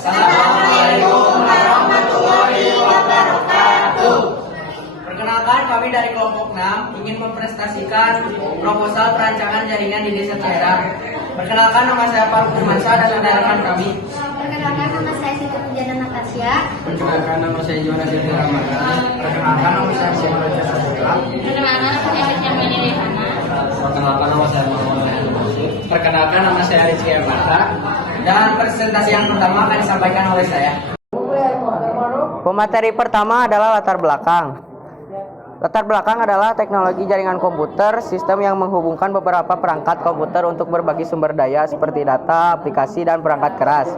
Assalamualaikum warahmatullahi wabarakatuh. Perkenalkan, kami dari kelompok 6 ingin mempresentasikan proposal perancangan jaringan di Desa Ciherang. Perkenalkan, nama saya Pak Firmansyah dan rekan kami. Perkenalkan, nama saya Siti Pujana Natasha. Perkenalkan, nama saya Jonas Yudi Ramadan. Perkenalkan, nama saya Syamil Jasasula. Perkenalkan, nama saya Syamil Rehana. Perkenalkan, nama saya Muhammad Hussein. Perkenalkan, nama saya Rizky Mata. Dan presentasi yang pertama akan disampaikan oleh saya. Pemateri pertama adalah latar belakang. Latar belakang adalah teknologi jaringan komputer, sistem yang menghubungkan beberapa perangkat komputer untuk berbagi sumber daya seperti data, aplikasi, dan perangkat keras.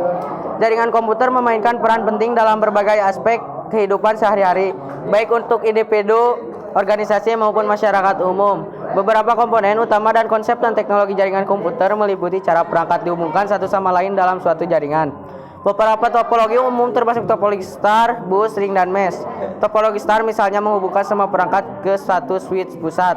Jaringan komputer memainkan peran penting dalam berbagai aspek kehidupan sehari-hari, baik untuk individu, organisasi, maupun masyarakat umum. Beberapa komponen utama dan konsep dan teknologi jaringan komputer meliputi cara perangkat dihubungkan satu sama lain dalam suatu jaringan. Beberapa topologi umum termasuk topologi star, bus, ring, dan mesh. Topologi star misalnya menghubungkan semua perangkat ke satu switch pusat.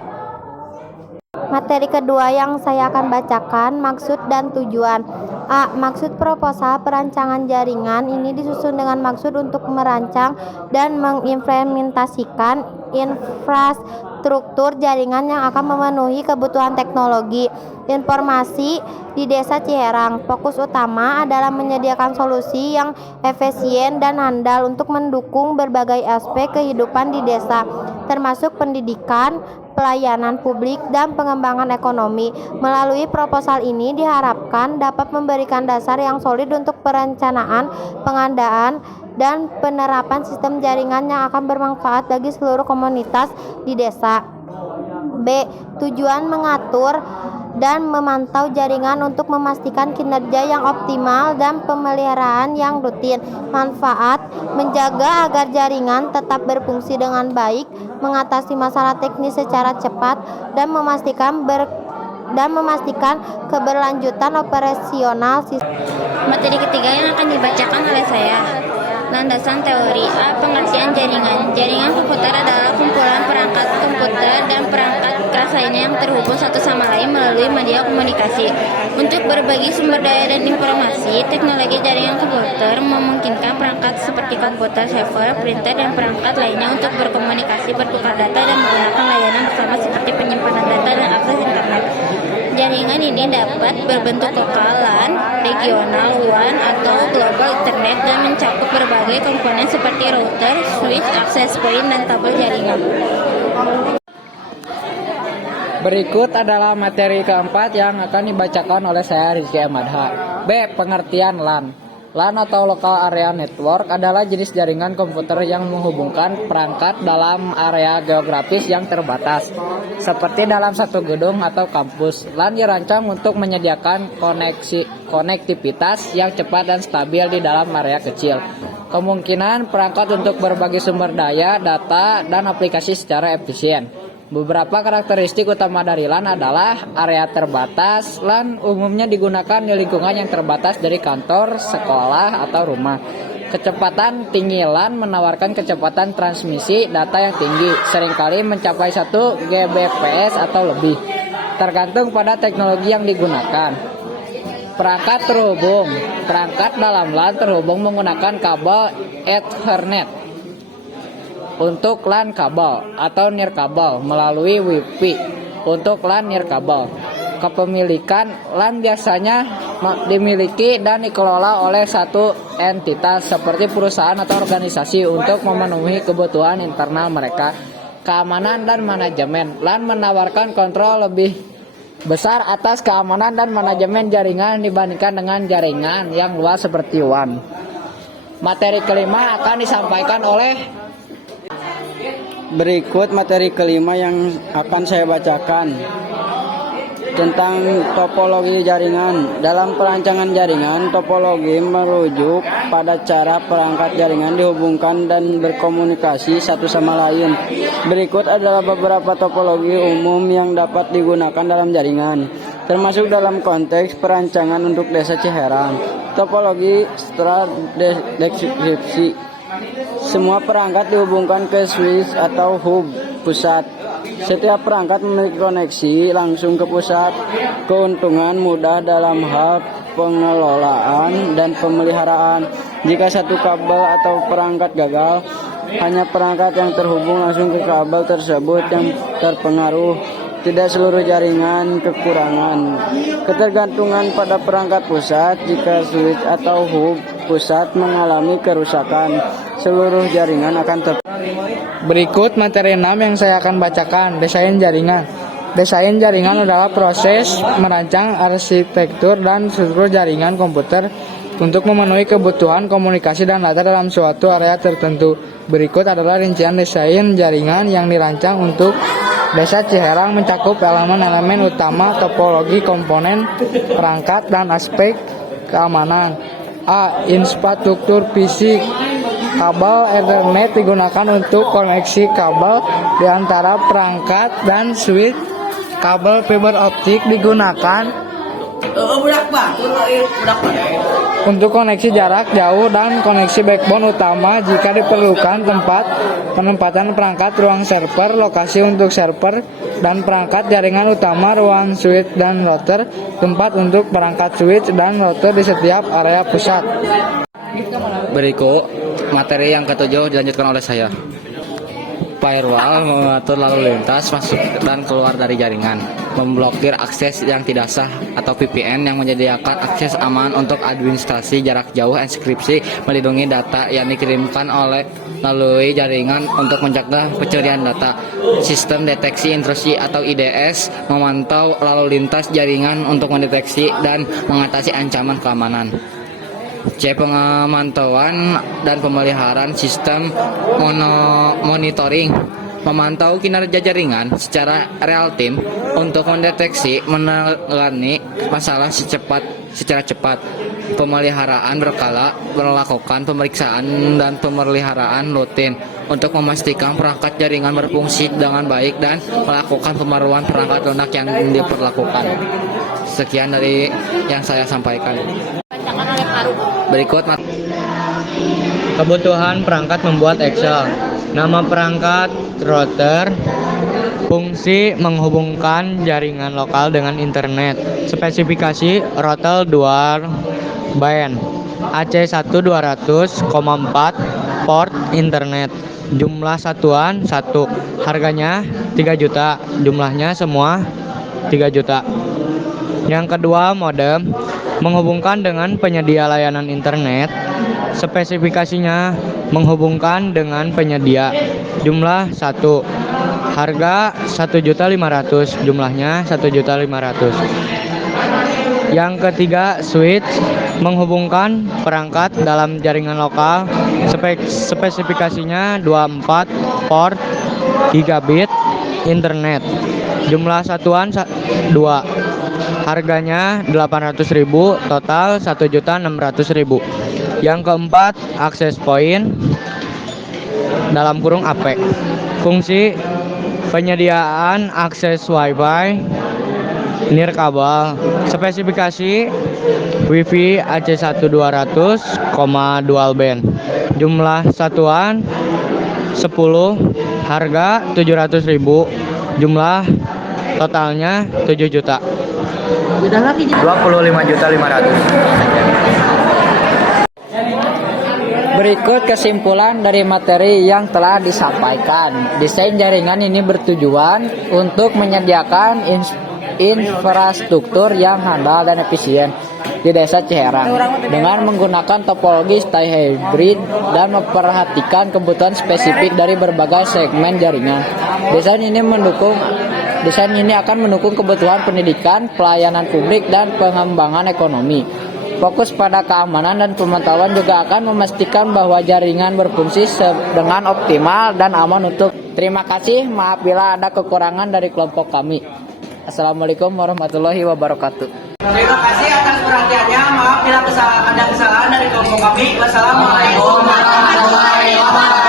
Materi kedua yang saya akan bacakan, maksud dan tujuan. A. Maksud proposal perancangan jaringan ini disusun dengan maksud untuk merancang dan mengimplementasikan infrastruktur jaringan yang akan memenuhi kebutuhan teknologi informasi di Desa Ciherang. Fokus utama adalah menyediakan solusi yang efisien dan handal untuk mendukung berbagai aspek kehidupan di desa, termasuk pendidikan, pelayanan publik, dan pengembangan ekonomi. Melalui proposal ini diharapkan dapat memberikan dasar yang solid untuk perencanaan, pengadaan, dan penerapan sistem jaringan yang akan bermanfaat bagi seluruh komunitas di desa. B. Tujuan mengatur dan memantau jaringan untuk memastikan kinerja yang optimal dan pemeliharaan yang rutin. Manfaat: menjaga agar jaringan tetap berfungsi dengan baik, mengatasi masalah teknis secara cepat, dan memastikan keberlanjutan operasional sistem. Materi ketiga yang akan dibacakan oleh saya. Landasan teori. A. Pengertian jaringan. Jaringan komputer adalah kumpulan perangkat komputer dan perangkat keras lainnya yang terhubung satu sama lain melalui media komunikasi. Untuk berbagi sumber daya dan informasi, teknologi jaringan komputer memungkinkan perangkat seperti komputer, server, printer, dan perangkat lainnya untuk berkomunikasi, bertukar data, dan menggunakan layanan bersama seperti penyimpanan data dan akses internet. Jaringan ini dapat berbentuk lokal LAN, regional WAN, atau global internet dan mencakup berbagai komponen seperti router, switch, access point, dan tabel jaringan. Berikut adalah materi keempat yang akan dibacakan oleh saya Rizky Amadha. B. Pengertian LAN. LAN atau Local Area Network adalah jenis jaringan komputer yang menghubungkan perangkat dalam area geografis yang terbatas, seperti dalam satu gedung atau kampus. LAN dirancang untuk menyediakan konektivitas yang cepat dan stabil di dalam area kecil. Kemungkinan perangkat untuk berbagi sumber daya, data, dan aplikasi secara efisien. Beberapa karakteristik utama dari LAN adalah area terbatas. LAN umumnya digunakan di lingkungan yang terbatas dari kantor, sekolah, atau rumah. Kecepatan tinggi LAN menawarkan kecepatan transmisi data yang tinggi, seringkali mencapai 1 Gbps atau lebih, tergantung pada teknologi yang digunakan. Perangkat terhubung. Perangkat dalam LAN terhubung menggunakan kabel Ethernet untuk LAN kabel atau nirkabel melalui Wi-Fi untuk LAN nirkabel. Kepemilikan LAN biasanya dimiliki dan dikelola oleh satu entitas seperti perusahaan atau organisasi untuk memenuhi kebutuhan internal mereka. Keamanan dan manajemen. LAN menawarkan kontrol lebih besar atas keamanan dan manajemen jaringan dibandingkan dengan jaringan yang luas seperti WAN. Materi kelima akan disampaikan oleh Berikut materi kelima yang akan saya bacakan tentang topologi jaringan. Dalam perancangan jaringan, topologi merujuk pada cara perangkat jaringan dihubungkan dan berkomunikasi satu sama lain. Berikut adalah beberapa topologi umum yang dapat digunakan dalam jaringan, termasuk dalam konteks perancangan untuk Desa Ciherang. Topologi deskripsi. Semua perangkat dihubungkan ke switch atau hub pusat. Setiap perangkat memiliki koneksi langsung ke pusat. Keuntungan mudah dalam hal pengelolaan dan pemeliharaan. Jika satu kabel atau perangkat gagal, hanya perangkat yang terhubung langsung ke kabel tersebut yang terpengaruh. Tidak seluruh jaringan kekurangan. Ketergantungan pada perangkat pusat. Jika switch atau hub pusat mengalami kerusakan, seluruh jaringan akan Berikut materi 6 yang saya akan bacakan. Desain jaringan. Desain jaringan adalah proses merancang arsitektur dan struktur jaringan komputer untuk memenuhi kebutuhan komunikasi dan data dalam suatu area tertentu. Berikut adalah rincian desain jaringan yang dirancang untuk Desa Ciherang, mencakup elemen-elemen utama, topologi, komponen, perangkat, dan aspek keamanan. A. Infrastruktur fisik. Kabel Ethernet digunakan untuk koneksi kabel di antara perangkat dan switch. Kabel fiber optik digunakan untuk koneksi jarak jauh dan koneksi backbone utama jika diperlukan. Penempatan perangkat ruang server, lokasi untuk server dan perangkat jaringan utama, ruang switch dan router, tempat untuk perangkat switch dan router di setiap area pusat. Berikut materi yang ketujuh dilanjutkan oleh saya. Firewall mengatur lalu lintas masuk dan keluar dari jaringan, memblokir akses yang tidak sah atau VPN yang menyediakan akses aman untuk administrasi jarak jauh, enskripsi, melindungi data yang dikirimkan melalui jaringan untuk mencegah pencurian data. Sistem deteksi intrusi atau IDS memantau lalu lintas jaringan untuk mendeteksi dan mengatasi ancaman keamanan. C. Pemantauan dan pemeliharaan sistem monitoring, memantau kinerja jaringan secara real time untuk mendeteksi menangani masalah secara cepat. Pemeliharaan berkala, melakukan pemeriksaan dan pemeliharaan rutin untuk memastikan perangkat jaringan berfungsi dengan baik dan melakukan pembaruan perangkat lunak yang diperlakukan. Sekian dari yang saya sampaikan. Berikut Kebutuhan perangkat membuat Excel. Nama perangkat router. Fungsi menghubungkan jaringan lokal dengan internet. Spesifikasi router dual band AC1200,4 port internet. Jumlah satuan 1. Harganya 3 juta. Jumlahnya semua 3 juta. Yang kedua, modem menghubungkan dengan penyedia layanan internet. Spesifikasinya menghubungkan dengan penyedia. Jumlah 1. Harga 1.500.000. Jumlahnya 1.500.000. Yang ketiga, switch menghubungkan perangkat dalam jaringan lokal. Spesifikasinya 24 port gigabit internet. Jumlah satuan 2. Harganya 800.000, total 1.600.000. Yang keempat, access point dalam kurung AP. Fungsi penyediaan akses WiFi nirkabel. Spesifikasi WiFi AC1200, dual band. Jumlah satuan 10, harga 700.000, jumlah totalnya 7 juta. 25.500.000. Berikut kesimpulan dari materi yang telah disampaikan. Desain jaringan ini bertujuan untuk menyediakan infrastruktur yang handal dan efisien di Desa Ciherang dengan menggunakan topologi stay hybrid dan memperhatikan kebutuhan spesifik dari berbagai segmen jaringan. Desain ini akan mendukung kebutuhan pendidikan, pelayanan publik, dan pengembangan ekonomi. Fokus pada keamanan dan pemantauan juga akan memastikan bahwa jaringan berfungsi dengan optimal dan aman untuk. Terima kasih, maaf bila ada kekurangan dari kelompok kami. Assalamualaikum warahmatullahi wabarakatuh. Terima kasih atas perhatiannya. Maaf bila ada kesalahan dari kelompok kami. Wassalamualaikum warahmatullahi wabarakatuh.